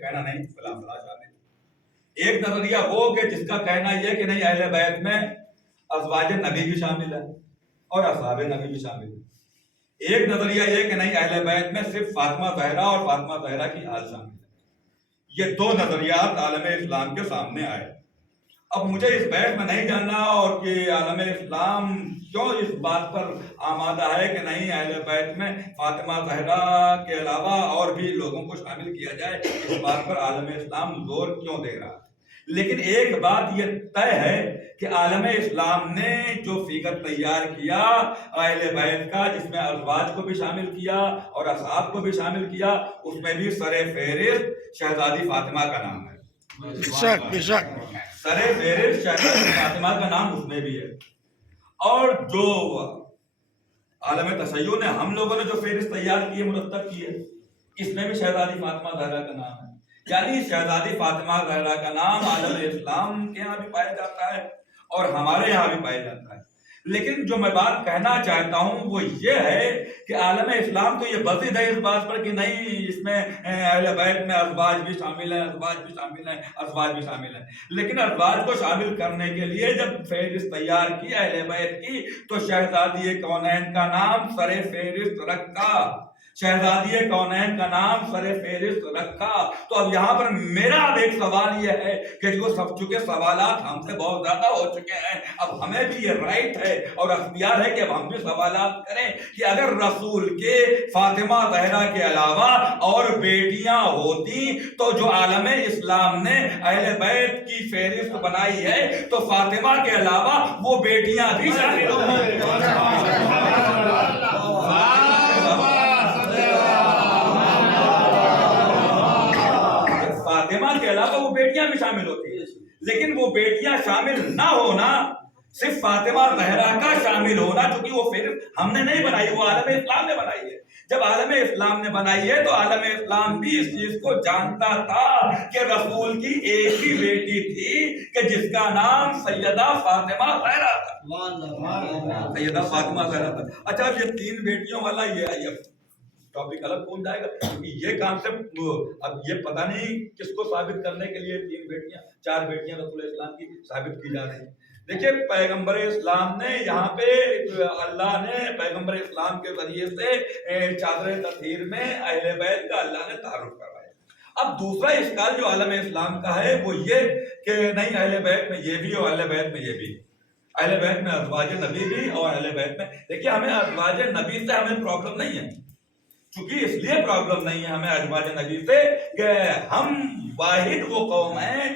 کہنا نہیں فلاں فلاں شامل۔ ایک نظریہ وہ کہ جس کا کہنا یہ کہ نہیں اہل بیت میں ازواج نبی بھی شامل ہے اور اصحاب نبی بھی شامل ہے۔ ایک نظریہ یہ کہ نہیں اہل بیت میں صرف فاطمہ زہرا اور فاطمہ زہرا کی آل شامل ہے۔ یہ دو نظریات عالم اسلام کے سامنے آئے۔ اب مجھے اس بحث میں نہیں جاننا اور کہ عالم اسلام کیوں اس بات پر آمادہ ہے کہ نہیں اہل بیت میں فاطمہ زہرا کے علاوہ اور بھی لوگوں کو شامل کیا جائے، اس بات پر عالم اسلام زور کیوں دے رہا ہے۔ لیکن ایک بات یہ طے ہے کہ عالم اسلام نے جو فگر تیار کیا اہل بیت کا، جس میں ازواج کو بھی شامل کیا اور اصحاب کو بھی شامل کیا، اس میں بھی سر فہرست شہزادی فاطمہ کا نام ہے۔ بے شک سر فہرست شہزادی فاطمہ کا نام اس میں بھی ہے۔ اور جو عالم تشیع نے ہم لوگوں نے جو فہرست تیار کی ہے، مرتب کی ہے، اس میں بھی شہزادی فاطمہ زہرا کا نام ہے۔ یعنی شہزادی فاطمہ زہرا کا نام عالم اسلام کے یہاں بھی پایا جاتا ہے اور ہمارے یہاں بھی پایا جاتا ہے۔ لیکن جو میں بات کہنا چاہتا ہوں وہ یہ ہے کہ عالم اسلام تو یہ بضد ہے اس بات پر کہ نہیں اس میں اہل بیت میں ازواج بھی شامل ہیں، ازواج بھی شامل ہیں، ازواج بھی شامل ہیں۔ لیکن ازواج کو شامل کرنے کے لیے جب فہرست تیار کی اہل بیت کی تو شہزادی کونین کا نام سر فہرست رکھا، شہزادی کونین کا نام سر فہرست رکھا۔ تو اب یہاں پر میرا اب ایک سوال یہ ہے کہ جو سب چکے سوالات ہم سے بہت زیادہ ہو چکے ہیں، اب ہمیں بھی یہ رائٹ ہے اور اختیار ہے کہ اب ہم بھی سوالات کریں کہ اگر رسول کے فاطمہ زہرا کے علاوہ اور بیٹیاں ہوتی تو جو عالم اسلام نے اہل بیت کی فہرست بنائی ہے تو فاطمہ کے علاوہ وہ بیٹیاں بھی شامل ہوتی۔ فاطمہ کے علاوہ وہ بیٹیاں بھی شامل ہوتی ہیں، لیکن وہ بیٹیاں شامل نہ ہونا، صرف فاطمہ زہرا کا شامل ہونا، چونکہ وہ فہرست ہم نے نہیں بنائی، وہ عالم اسلام نے بنائی ہے۔ جب عالم اسلام نے بنائی ہے تو عالم اسلام بھی اس چیز کو جانتا تھا کہ رسول کی ایک ہی بیٹی تھی کہ جس کا نام سیدہ فاطمہ زہرا تھا، سیدہ فاطمہ زہرا تھا۔ اچھا اب یہ تین بیٹیوں والا یہ ٹاپک الگ کون جائے گا، یہ کانسیپٹ اب یہ پتہ نہیں کس کو ثابت کرنے کے لیے تین بیٹیاں چار بیٹیاں رسول اسلام کی ثابت کی جا رہی ہیں۔ دیکھیے پیغمبر اسلام نے یہاں پہ اللہ نے پیغمبر اسلام کے ذریعے سے چادر تطہیر میں اہل بیت کا اللہ نے تعارف کروایا۔ اب دوسرا اشکال جو عالم اسلام کا ہے وہ یہ کہ نہیں اہل بیت میں یہ بھی اور اہل بیت میں یہ بھی، اہل بیت میں ازواج نبی بھی اور اہل بیت میں۔ دیکھیے ہمیں ازواج نبی سے ہمیں پرابلم نہیں ہے، چونکہ اس لیے پرابلم نہیں ہے ہمیں ازواج نبی سے کہ ہم واحد وہ قوم ہیں